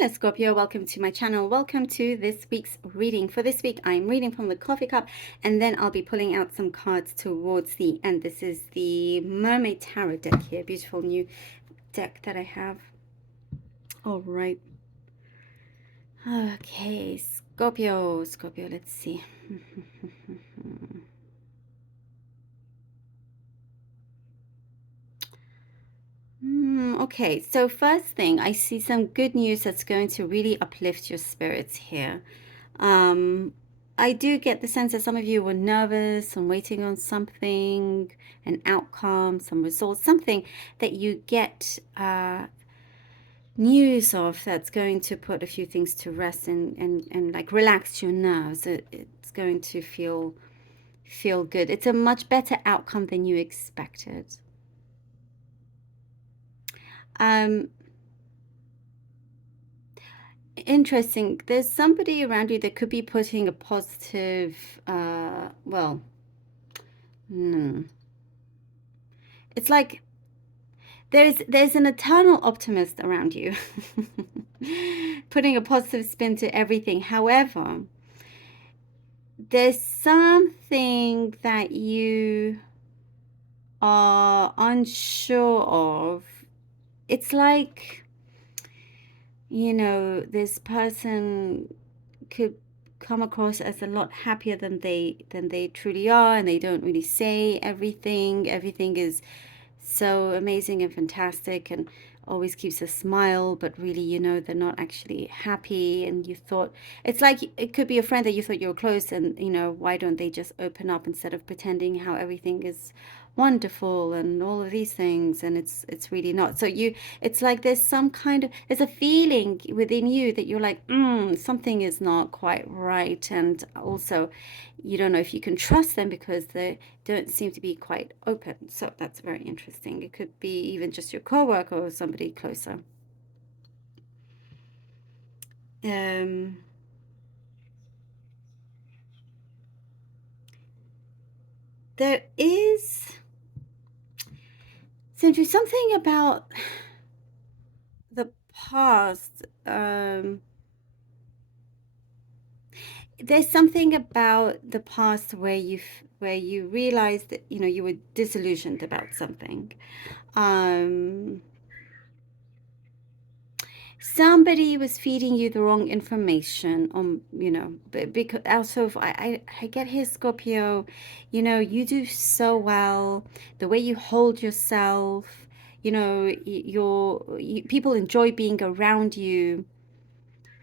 Hello Scorpio, welcome to my channel. Welcome to this week's reading. For this week, I'm reading from the coffee cup and then I'll be pulling out some cards towards the end. This is the Mermaid Tarot deck here. Beautiful new deck that I have. All right. Okay, Scorpio, let's see. Okay, so first thing, I see some good news that's going to really uplift your spirits here. I do get the sense that some of you were nervous and waiting on something, an outcome, some results, something that you get news of that's going to put a few things to rest and like relax your nerves. It's going to feel good. It's a much better outcome than you expected. Interesting. There's somebody around you that could be putting a positive, it's like there's an eternal optimist around you, putting a positive spin to everything. However, there's something that you are unsure of. It's like, you know, this person could come across as a lot happier than they truly are, and they don't really say everything. Everything is so amazing and fantastic and always keeps a smile, but really, you know, they're not actually happy. And you thought, it's like it could be a friend that you thought you were close, and you know, why don't they just open up instead of pretending how everything is wonderful and all of these things, and it's really not. So it's like there's some kind of, there's a feeling within you that you're like, something is not quite right. And also you don't know if you can trust them because they don't seem to be quite open. So that's very interesting. It could be even just your coworker or somebody closer. There is simply something about the past. There's something about the past where you realize that, you know, you were disillusioned about something. Somebody was feeding you the wrong information, you know, because also I get here, Scorpio, you know, you do so well, the way you hold yourself, you know, people enjoy being around you,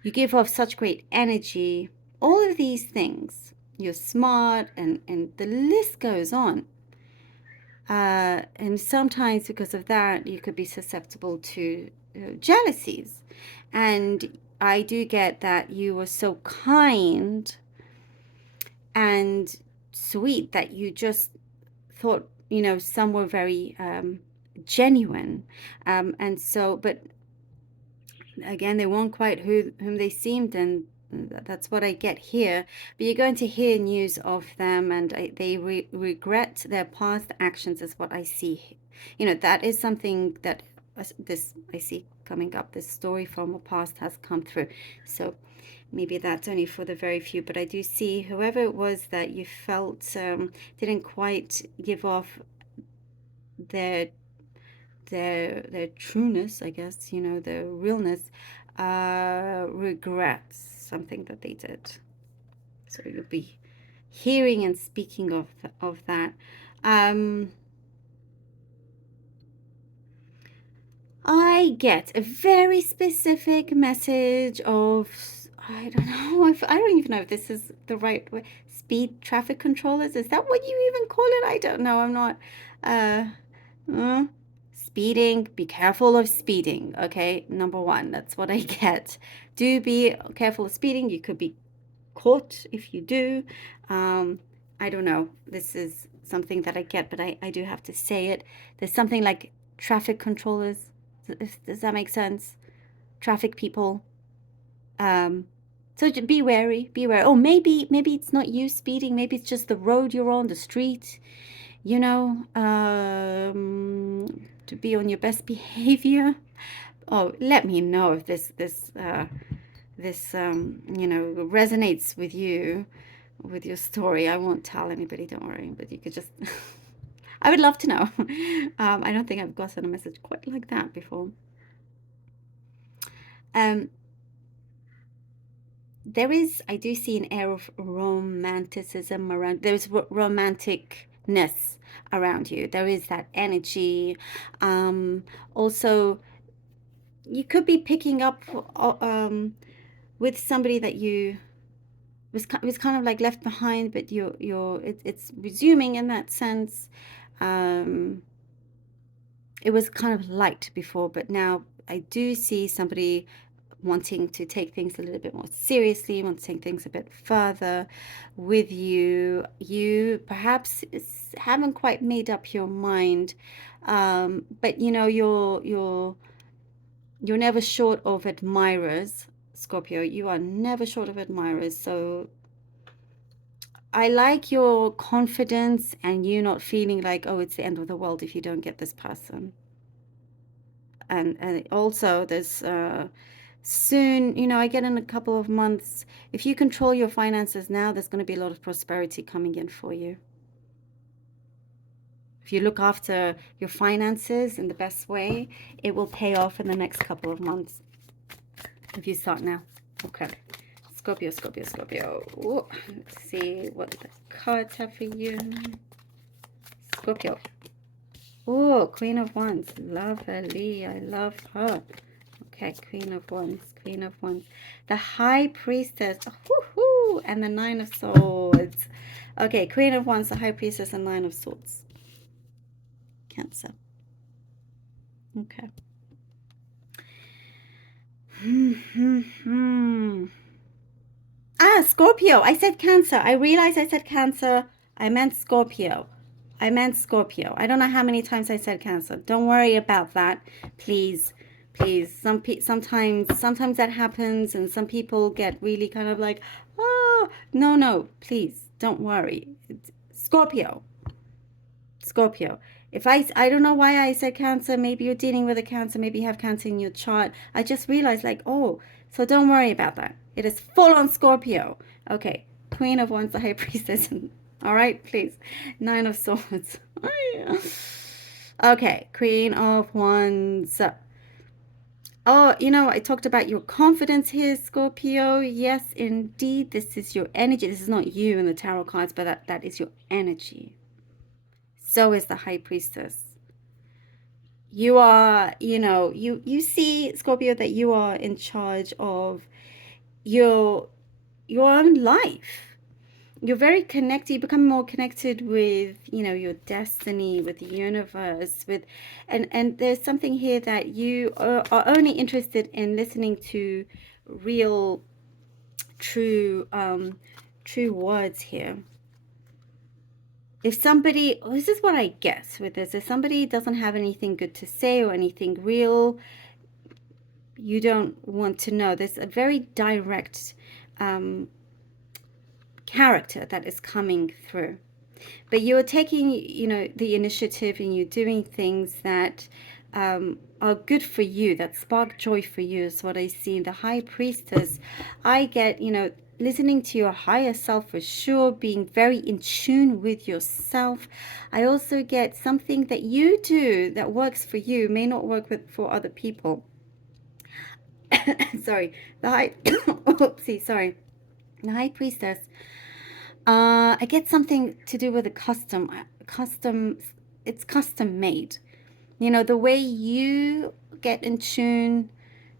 you give off such great energy, all of these things, you're smart, and the list goes on. And sometimes because of that, you could be susceptible to jealousies. And I do get that you were so kind and sweet that you just thought, you know, some were very genuine. And so, but again, they weren't quite whom they seemed, and that's what I get here. But you're going to hear news of them, and they regret their past actions, is what I see. You know, that is something that this I see coming up. This story from the past has come through. So maybe that's only for the very few, but I do see whoever it was that you felt didn't quite give off their trueness, I guess, you know, their realness, regrets something that they did. So you'll be hearing and speaking of that. I get a very specific message of, I don't know, I don't even know if this is the right way. Speed traffic controllers, is that what you even call it? I don't know. I'm not speeding. Be careful of speeding. Okay, number one, that's what I get. Do be careful of speeding. You could be caught if you do. I don't know. This is something that I get, but I do have to say it. There's something like traffic controllers. Does that make sense? Traffic people. So be wary, be wary. Oh, maybe it's not you speeding. Maybe it's just the road you're on, the street. You know, to be on your best behavior. Oh, let me know if you know, resonates with you, with your story. I won't tell anybody, don't worry, but you could just I would love to know. I don't think I've gotten a message quite like that before. Um, there is, I do see an air of romanticism around, there's romanticness around you. There is that energy. Also, you could be picking up with somebody that you was kind of like left behind, but it's resuming in that sense. Um, it was kind of light before, but now I do see somebody wanting to take things a little bit more seriously, want to take things a bit further with you. You perhaps haven't quite made up your mind, but you know you're never short of admirers, Scorpio. You are never short of admirers. So I like your confidence and you not feeling like, oh, it's the end of the world if you don't get this person. And also there's soon, you know, I get in a couple of months, if you control your finances now, there's going to be a lot of prosperity coming in for you. If you look after your finances in the best way, it will pay off in the next couple of months. If you start now. Okay. Scorpio, Scorpio, Scorpio. Ooh, let's see what the cards have for you. Scorpio. Oh, Queen of Wands. Lovely. I love her. Okay, Queen of Wands. Queen of Wands. The High Priestess. Oh, and the Nine of Swords. Okay, Queen of Wands, the High Priestess, and Nine of Swords. Cancer. Okay. Ah, Scorpio. I said Cancer. I realized I said Cancer. I meant Scorpio. I meant Scorpio. I don't know how many times I said Cancer. Don't worry about that, please. Please. Sometimes that happens, and some people get really kind of like, oh, no, please, don't worry. Scorpio. Scorpio. If I don't know why I said Cancer. Maybe you're dealing with a Cancer. Maybe you have Cancer in your chart. I just realized, like, oh, so don't worry about that. It is full on Scorpio. Okay. Queen of Wands, the High Priestess. All right, please. Nine of Swords. Okay. Queen of Wands. Oh, you know, I talked about your confidence here, Scorpio. Yes, indeed. This is your energy. This is not you in the tarot cards, but that is your energy. So is the High Priestess. You are, you know, you see, Scorpio, that you are in charge of your own life. You're very connected. You become more connected with, you know, your destiny, with the universe, with, and there's something here that you are only interested in listening to real, true words here. If somebody, this is what I guess with this, if somebody doesn't have anything good to say or anything real, you don't want to know. There's a very direct character that is coming through. But you're taking, you know, the initiative, and you're doing things that are good for you, that spark joy for you, is what I see. The High Priestess, I get, you know, listening to your higher self for sure, being very in tune with yourself. I also get something that you do that works for you, may not work for other people. Sorry, the High, oopsie, sorry. The High Priestess, I get something to do with a it's custom made. You know, the way you get in tune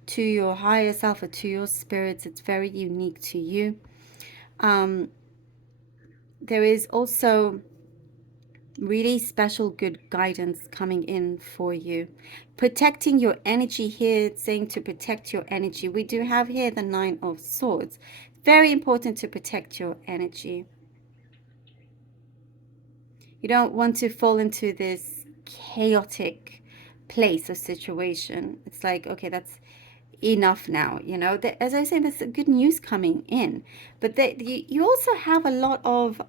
to your higher self or to your spirits, it's very unique to you. There is also really special good guidance coming in for you. Protecting your energy here, saying to protect your energy. We do have here the Nine of Swords. Very important to protect your energy. You don't want to fall into this chaotic place or situation. It's like, okay, that's enough now, you know. As I say, there's good news coming in, but you also have a lot of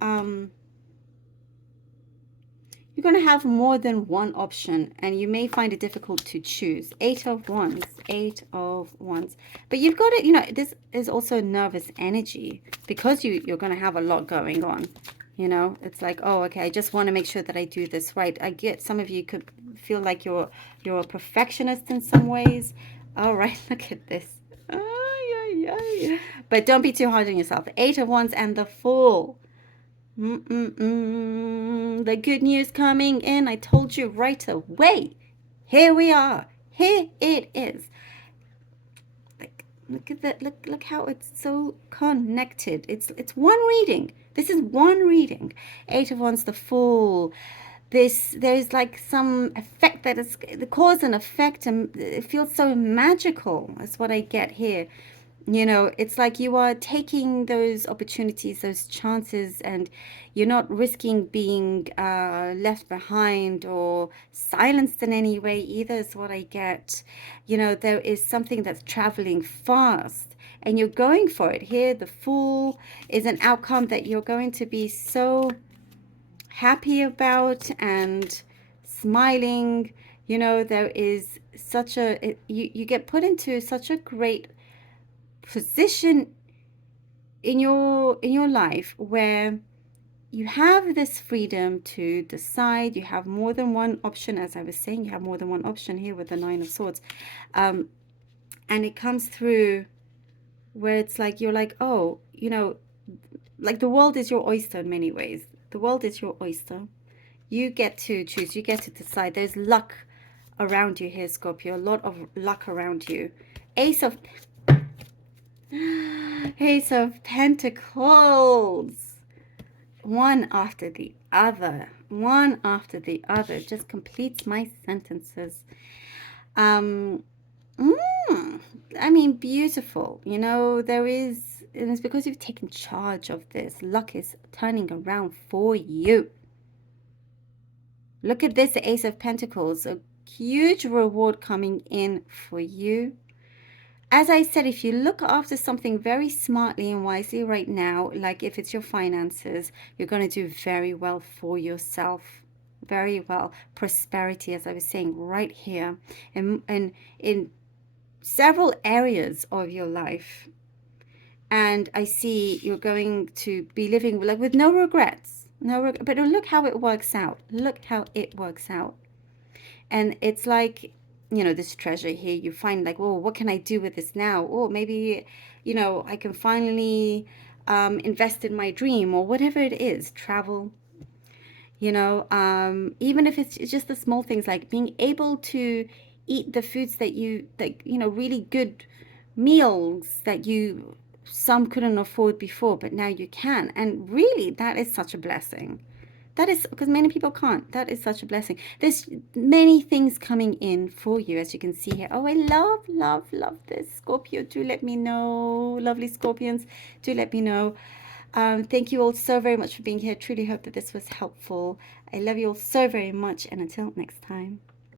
you're going to have more than one option, and you may find it difficult to choose. Eight of Wands, Eight of Wands. But you've got it, this is also nervous energy because you're going to have a lot going on. It's like, oh, okay, I just want to make sure that I do this right. I get some of you could feel like you're a perfectionist in some ways. All right, look at this. But don't be too hard on yourself. Eight of Wands and the Fool. The good news coming in. I told you right away. Here we are. Here it is. Look at that. Look how it's so connected. It's one reading. This is one reading. Eight of Wands, the Fool. There's like some effect that is the cause and effect, and it feels so magical. That's what I get here. It's like you are taking those opportunities, those chances, and you're not risking being left behind or silenced in any way either, is what I get. There is something that's traveling fast and you're going for it. Here, the Fool is an outcome that you're going to be so happy about and smiling. There is such you get put into such a great position in your life where you have this freedom to decide. You have more than one option. As I was saying, you have more than one option here with the Nine of Swords, and it comes through where it's like you're like, oh, like the world is your oyster in many ways. The world is your oyster. You get to choose. You get to decide. There's luck around you here, Scorpio. A lot of luck around you. Ace of Pentacles. One after the other. One after the other. Just completes my sentences. I mean, beautiful. There is, and it's because you've taken charge of this. Luck is turning around for you. Look at this, the Ace of Pentacles. A huge reward coming in for you. As I said, if you look after something very smartly and wisely right now, like if it's your finances, you're going to do very well for yourself. Very well. Prosperity, as I was saying, right here. And in several areas of your life. And I see you're going to be living like with no regrets. But look how it works out. Look how it works out. And it's like, this treasure here, you find like, oh, what can I do with this now? Or maybe, I can finally invest in my dream or whatever it is, travel, even if it's just the small things like being able to eat the foods that really good meals that some couldn't afford before, but now you can. And really, that is such a blessing. That is because many people can't. That is such a blessing. There's many things coming in for you, as you can see here. Oh, I love this. Scorpio, do let me know. Lovely Scorpions, do let me know. Thank you all so very much for being here. Truly hope that this was helpful. I love you all so very much. And until next time.